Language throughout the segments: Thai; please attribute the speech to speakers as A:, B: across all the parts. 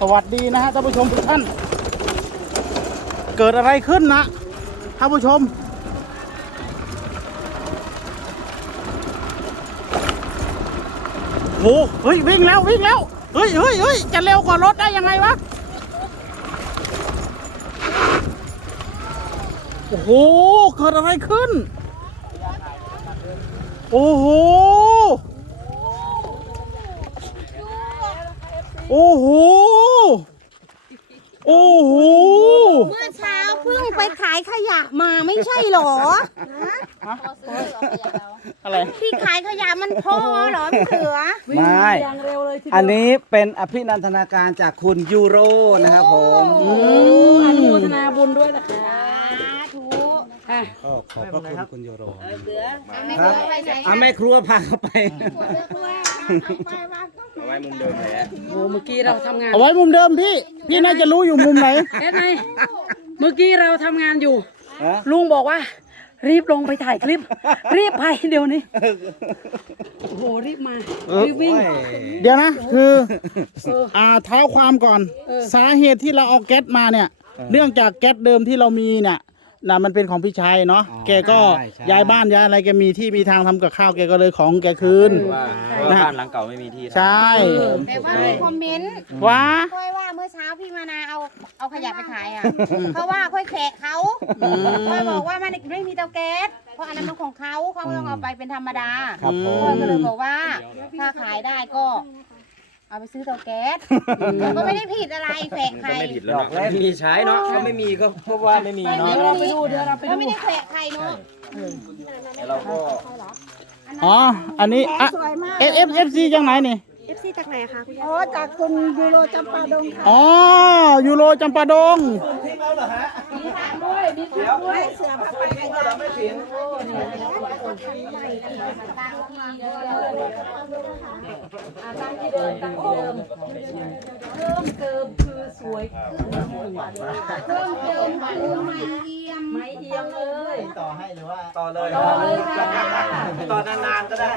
A: สวัสดีนะฮะท่านผู้ชมทุกท่าน เกิดอะไรขึ้นนะท่านผู้ชมโหเฮ้ย วิ่งแล้ววิ่งแล้ว เฮ้ยเฮ้ยเฮ้ยจะเร็วกว่ารถได้ยังไงวะ โอ้โห เกิดอะไรขึ้น โอ้โหโอ้โห โอ้โห
B: เมื่อเช้าเพิ่งไปขายขยะมาไม่ใช่เหรอ
A: อะไร
B: ที่ขายขยะมันพอเหรอพี่เสือ
C: ไม่อันนี้เป็นอภินันทนาการจากคุณยูโรนะครับผม
D: อนุโมทนาบุญด้วยนะคะ
B: สาธุ
D: อะ
C: ก็ขอบพระคุณคุณยูโร
B: ไม่
C: ครับ
B: ไปไหน
C: อะแม่ครัวพาเข้าไป
D: โอ้เมื่อกี้เราทำงาน
A: เอาไว้มุมเดิมพี่ พี่น่าจะรู้อยู่มุมไหน
D: เอ๊ะไงเมื่อกี้เราทำงานอยู่
C: ฮะ
D: ลุงบอกว่า รีบลงไปถ่ายคลิป รีบไปเดี๋ยวนี้โอ้โหรีบมา
A: เออ
D: รีบวิ่ง
A: เดี๋ยวนะ คือ
D: เออ
A: อ่าเท้าความก่อน
D: เออ
A: สาเหตุที่เราเอาแก๊สมาเนี่ย เนื่องจากแก๊สเดิมที่เรามีเนี่ย นะมันเป็นของพี่ชายเนาะ
C: อ๋อ
A: แกก็
C: ใช่ใช่
A: ย้ายบ้านย้ายอะไรแกมีที่มีทางทำกับข้าวแกก็เลยของแกคืน
E: ว่าเพราะว่าบ้านหลังเก่าไม่มีที่ทำ
A: ใช่
B: แต่ว่ามีคอมเมนต์
A: ว้า
B: ค่อยว่าเมื่อเช้าพี่มานาเอาเอาขยะไปขายอะเพราะว่าค่อยแขกเขาค่อยบอกว่ามันไม่มีเตาแก๊สเพราะอันนั้นมันของเขาเขาไม่ต้องเอาไปเป็นธรรมดา
C: ครับผ
B: ค่อย
C: ม
B: ก็เลยบอกว่าถ้าขายได้ก็ เอาไปซื้อเตาแก๊สมันก็ไม่ได้ผิดอะไรแขกใคร
E: ก็ไม่ผิดแล้วเนาะไม่มีใช้เนาะก็ไม่มีก็เพราะว่าไม่มีเนาะ
D: เดี๋ยวเราไปดูเดี๋ยวเราไป
B: ก็
D: ดู
B: ไม่ได้แขกใครเนาะ
E: แล้วเราก็
A: อ๋อ อันนี้อะ F F F C จังไหนนี่
F: อ๋อจากคุณยูโรจำปาดงค่ะ
A: อ๋อ ยูโรจำปาดง
F: ให้เสือพาไปขยะ
D: เพิ่มเติมคือสวยขึ้น
B: เพิ่มเติมคือไมาเยี่ยม
D: ไม่เอียงเลย
C: ต่อให้หรือว่าต่อเลย
D: ต่อเลยค่ะ
C: ต่อนานๆก็ได้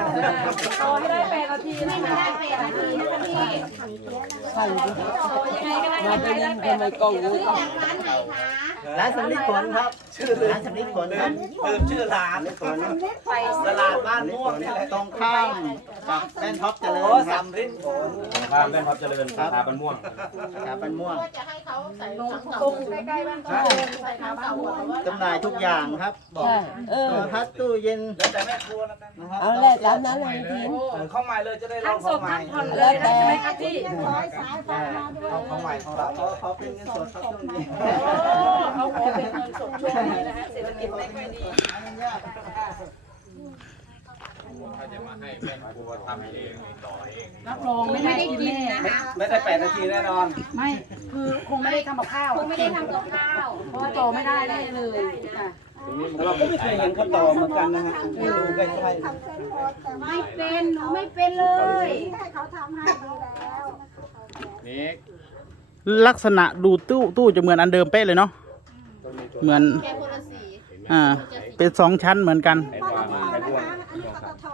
D: ต่อให้ได้แปดนาที
B: ไม่
D: คะ
B: ได้แปดนาทีนะคะพี่
D: ยังไงก็ได้ให้ได้แปดนาที
B: ซื้อจากร้านไหนคะ
C: ร้านสำลิดผลครับ ชื่อร้านสำลิดผลครับลืมชื่อร้านผลตลาดบ้านม่วงนี่แหละตรงข้ามกับแม่นท็อปเจริญครับสำลิดผล
E: ข้ามแม่นพับเจริญสาขาบ้านม่วง
C: ครับบ้านม่วง
B: จะให้เขาใส่
D: ตรงใกล้ๆบ้านเขา
C: จำหน่ายทุกอย่างครับบอกโทรทัศน์ตู้เย็นแล้วแต่แม่ครัวนะครับ
F: เอาแหละตามนั้นเลยที
C: เข้าใหม่เลยจะได้ล
D: ทั้
C: องง
D: ส
C: ขอ
D: ด
C: งใหม่
D: ทั้งผ่อนเลยได้ใช่ไหมครับพี่
F: ร้อยสายไฟมาด้วย
C: เอาของใหม่ของเราเขาเขาเป็นเงินสดครับช่วงนี้
D: เขาขอเป็นเงินสดช่วงนี้นะฮะเศรษฐกิจไม่ค่อยดีรับรองไม่ได้กินแน่
C: ไม่ได้แปดนาทีแน่นอน
D: ไม่คือคงไม่ได้ทำกับข้าว
B: คงไม่ได้ทำกับข้าว
D: เพราะว่าต่อไม่ได้แน่เลยค่ะ
C: เราก็ไม่เคยเห็นเขาต่อเหมือนกันนะฮะดูใกล้
F: ทำเส้นโพสแต่
B: ไม่เป็นหนูไม่เป็นเลย
F: ให้เขาทำให้ดีแล้ว
A: ลักษณะดูตู้ตู้จะเหมือนอันเดิมเป๊ะเลยเนาะ เหมือน
B: แค่คนละสี
A: อ่า เป็นสองชั้นเหมือนกัน
E: ไอ้กวางไอ้พวก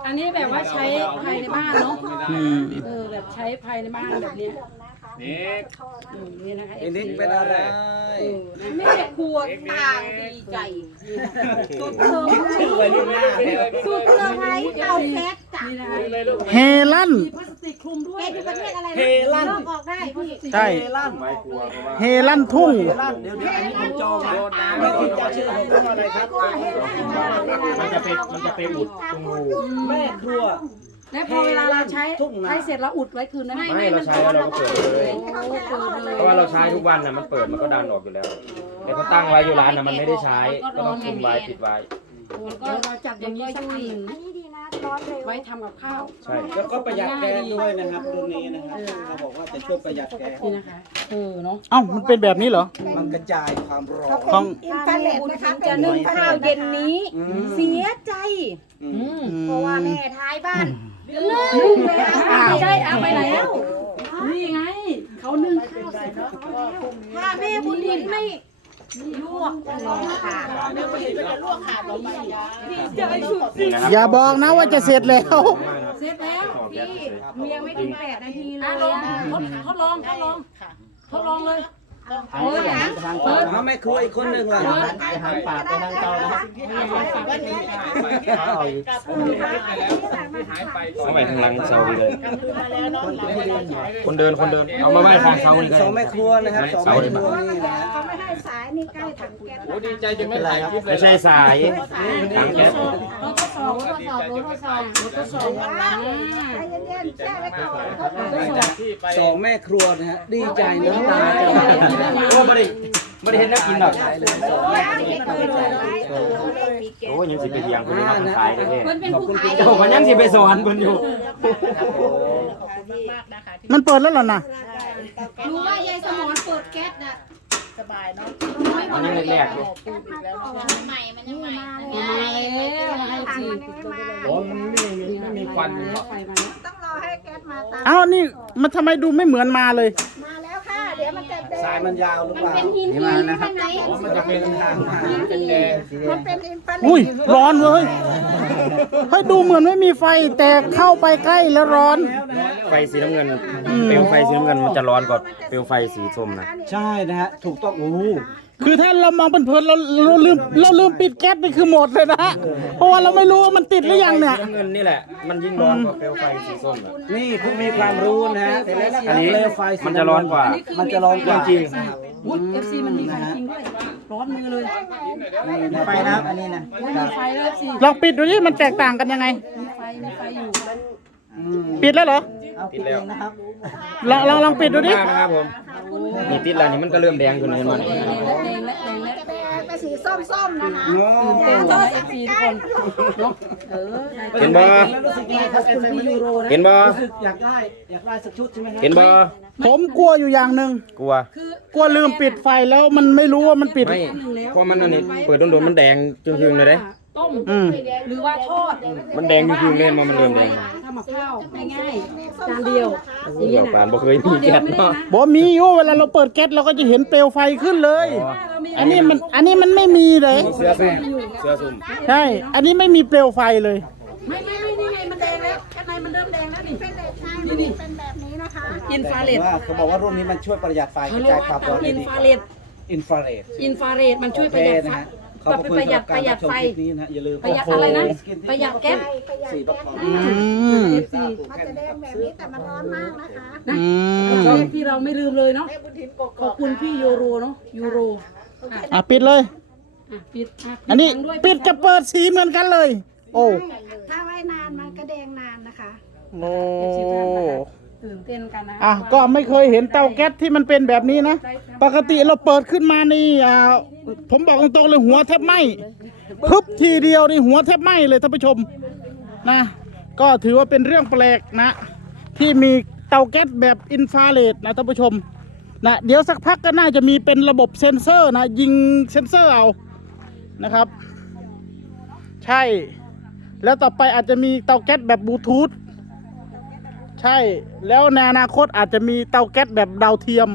D: อันนี้แบบว่าใช้ภายในบ้านเนาะ
A: อืม
D: เออแบบใช้ภายในบ้านแบบเนี้ย
E: นี่
D: อืมนี่นะคะ
C: ๆไอ้นิกเป็นอะไร
D: เออนะ
B: แม่ครัวต่างดีใจ
C: ชื่อไว้ล่วงหน้าแล้ว
B: สูตรเซอร์ไพรส์เตาแก๊สจ้ะ
D: นี่นะคะ
A: เฮลั่น
D: มีพลาสติกคลุมด้วย
B: แก๊สอยู่ประเทศอะไรนะ
C: เฮลั่น
B: ลอกออกได้พี่
A: ใช่
C: ลั่น
E: ไม่กลัวเพราะว่า
A: เฮลั่นทุ่ง
C: ลั่นเดี๋ยวเดี๋ยวอันนี้ผมจองนะไม่คิดจะชื่อผมว่าอะไรครับ
E: มันจะไปมันจะไปอุดตรงรู
C: แม่ครัว
D: และพอเวลาเราใช้
C: ทุ่งนา
D: ใช้เสร็จเราอุดไว้คืนได้ไหม
E: ไม่เราใช้แล้วเราก็เปิดเลย
D: โอ้เปิดเลย
E: เพราะว่าเราใช้ทุกวันนะมันเปิดมันก็ดันออกอยู่แล้วแต่พอตั้งไว้อยู่ร้านนะมันไม่ได้ใช้ก็ต้องคุมไว้ปิดไว้
D: เดี๋ยวเราจัดอย่างนี้สักอันหนึ่ง
F: อันนี้ดีนะ ร้อนเร็ว
D: ไว้ทำกับข้าว
E: ใช่
C: แล้วก็ประหยัดแก๊สด้วยนะครับรุ่นนี้นะครับเขาบอกว่าจะช่วยประหยัดแก๊ส
D: นี่นะคะ เออเนาะ
A: เอ้ามันเป็นแบบนี้เหรอ
C: มันกระจายความร้อน
A: ของ
F: อินเทอร์เน็ตนะคะ
B: จะนึ่งข้าวเย็นนี้
C: อืม
B: เสียใจ
C: อืม
B: เพราะว่าแม่ท้ายบ้าน
D: ใช่เอาไปแล้วนี่ไง เขานึ่งข้าวเสร็จแล้ว
B: ถ้าแม่บุญทินไม่ ลวกลองค่ะ
E: นี่นะครับ
A: อย่าบอกนะว่าจะเสร็จแล้ว
D: เสร็จแล้ว
E: พี่
B: หนูยังไม่ถึงแปดนาทีเลย
D: ทดลองทดลองทดลองเลย
C: ทางนี้อย่างนี้ทางเปิดเขาไม่ครัวอีกคนหนึ่งล่ะทางปากไปทางเตานะครับเอาอีก
E: เอาไว้ข้างหลังเสาดีเลยคนเดินคนเดินเอามาไว้ข้างเสานี่ก็
C: สอง
E: ได้
C: แม่ครัวนะครับสองแม่ครัวนี่นะ
F: เขาไม่ให้สายนี่ใกล้ถังแก๊ส
C: ไม่เป็นไรครับ
E: ไม่ใช่สายถังแก๊ส
D: เราทดสอบทดสอบทดสอบทดสอบอ่า
F: ใจเย็นๆแช่ไว้ก่อน
D: ทดสอบ
C: สองแม่ครัวนะฮะดีใจน้ำตาจะไหล
E: โอ้ไม่ได้ไม่ได้เห็นนักกินหรอกโอ้ยยังสิไปเถียงคนนี้มาขายเลย
D: มันเป็นผู้ขาย
E: เจ้ามันยังสิไปสอนคนอยู่
A: มันเปิดแล้วเหรอนะ
D: รู้ว่ายายสมอนเปิดแก๊สน่ะ
E: มันยังแรกๆอยู่
B: ใหม่มันยังใหม่
D: มาแล้วให้ที
E: โอ้มันไม่มีไม่มีควัน
D: ไฟมาแล้ว
F: ต้องรอให้แก๊สมาตาม
A: เอ้านี่มันทำไมดูไม่เหมือนมาเลย
F: มาแล้ว เดี๋ยวมันจะแด
C: สาย
F: ง
C: มันยาวหรือเปล่า
B: เป็นหินหินใช่ไหม
C: มันจะเป็นทางมา
F: มันเป็นอินฟราเร
A: อุ้ย
F: ด
A: ร้อนเว้ยเฮ้ยดูเหมือนไม่มีไฟแต่เข้าไปใกล้แล้วร้อน
E: ไฟสีน้ำเงิน เปลวไฟสีน้ำเงินมันจะร้อนกว่าเปลวไฟสีส้มนะ
C: ใช่นะฮะ ถูกต้อง โอ้โห
A: คือถ้าเรามองเป็นเพลินๆเราเราลืมเราลืมปิดแก๊สนี่คือหมดเลยนะเพราะว่าเราไม่รู้ว่ามันติดหรือยังเนี่ย
E: สีน้ำเงินนี่แหละ มันยิ่งร้อนกว่าเปลวไฟสีส้มอะ
C: นี่คุณมีความรู้นะฮะ
E: อันนี้
C: เปลวไฟสี
E: มันจะร้อนกว่า
C: มันจะร้อนกว่า
E: จริง
D: อุ้ยเอฟซีมันมีไฟจริงด้วยร้อนมือเลย
C: นี่ไฟนะครับอันนี้นะ
D: อุ้ยมีไฟเลยเอฟซี
A: ลองปิดดูดิมันแตกต่างกันยังไง
D: มีไฟมีไฟอยู่
C: อืม
A: ปิดแล้วเหรอ
C: เอาปิดเองนะครับ
A: ลองลองลองปิดดูดิ
E: มากนะครับผมนี่ติดแล้วนี่มันก็เริ่มแดงขึ้นเห็นไหม
D: แดงและแดงและแดงและ
F: แดงเป็นสีส้มๆนะคะ
C: โอ้
D: ตื่นเต้นนะเอฟซีทุกคนเนาะเออ
E: เห็นบ่
C: แล้วรู้สึกยังไงครับ
D: คุณพี่ยูโรนะ
E: เห็นบ่
C: รู้สึกอยากได้อยากได้สักชุดใช่ไหมครับ
E: เห็นบ่
A: ผมกลัวอยู่อย่างหนึ่ง
E: กลัว
D: คือก
A: ลัวลืมปิดไฟแล้วมันไม่รู้ว่ามันปิด
E: ไม่เพราะมันอันนี้เปิดโดนๆมันแดงจึงๆเลยเด้
D: ต้ม
A: อืม
D: หรือว่าทอด
E: มันแดงจึงๆเลยมันเริ่มแดง
D: ทำกับข้าวง่ายๆจานเดียวอย่าง
E: เดี๋
D: นี้
E: ยว
D: นะ
E: ปานบ่เคยมีแก๊สเนาะ
A: บอกมีอยู่เวลาเราเปิดแก๊สเราก็จะเห็นเปลวไฟขึ้นเลย อันนี้มันอันนี้มันไม่มีเลย
E: เสื้อซุ่มเสื้อซุ่ม
A: ใช่ อันนี้ไม่มีเปลวไฟเลย
D: ไม่ไม่ไม่นี่ไงมันแดงแล้วข้างในมันเริ่มแดงแล้วนี่
F: เป็นเลดใช่มันเป็นแบบนี้นะคะ
D: อินฟราเรด
C: ว่าเขาบอกว่ารุ่นนี้มันช่วยประหยัดไฟก
D: เขา
C: ระ
D: เรียก
C: จาย
D: ว่า
C: ความร้อนได้
D: อิน
C: ดี
D: ฟราเรด
C: อินฟราเรด
D: อินฟราเรดมันช่วย
C: โอ
D: ประ
C: เค
D: หยัด
C: นะ
D: ไฟ
C: ฮะ ขอบ
D: แบบ
C: คุณ
D: ประหยัด
C: สำหรับ
D: ประหยัด
C: การชม
D: ไฟ
C: คลิปนี้นะฮะอย่าลืม
D: ประหยัดอะไรนะ ประหยัดแก๊ส
F: ประหยัด
C: สี่บ
F: แก๊
C: ล็อก
F: ส
A: อืม
D: เอฟซี
F: มันจะแดงแบบนี้แต่มันร้อนมากนะคะ
D: นะ
A: อื
D: เล
A: ม
D: ขที่เราไม่ลืมเลยเนาะขอบคุณพี่ยูโรเนาะยูโรอะ
A: อะปิดเลย
D: อะปิดะ
A: อันนี้
D: ทั้งด้วย
A: ปิดกับเปิดสีเหมือนกันเลย โอ้
F: ถ้าไว้นานมันก็แดงนานนะคะ
A: โอ้
D: ตื่นเต้นกันนะ
A: อะก็ไม่เคยเห็นเตาแก๊สที่มันเป็นแบบนี้นะ ปกติเราเปิดขึ้นมานี่อ่าผมบอกตรงๆเลยหัวแทบไหม้พึบทีเดียวนี่หัวแทบไหม้เลยท่านผู้ชมนะ ก็ถือว่าเป็นเรื่องแปลกนะ ที่มีเตาแก๊สแบบอินฟราเรดนะท่านผู้ชมนะเดี๋ยวสักพักก็น่าจะมีเป็นระบบเซ็นเซอร์นะยิงเซ็นเซอร์เอานะครับ ใช่ แล้วต่อไปอาจจะมีเตาแก๊สแบบบลูทูธใช่ แล้วในอนาคตอาจจะมีเตาแก๊สแบบดาวเทียม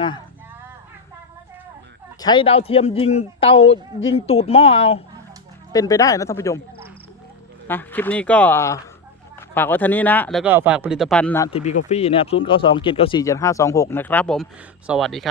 A: นะใช้ดาวเทียมยิงเตายิงตูดหม้อเอา เป็นไปได้นะท่านผู้ชมนะคลิปนี้ก็ฝากไว้ท่านี้นะ แล้วก็ฝากผลิตภัณฑ์นะทีบีกาแฟนะครับศูนย์เก้าสองเจ็ดเก้าสี่เจ็ดห้าสองหกนะครับผม สวัสดีครับ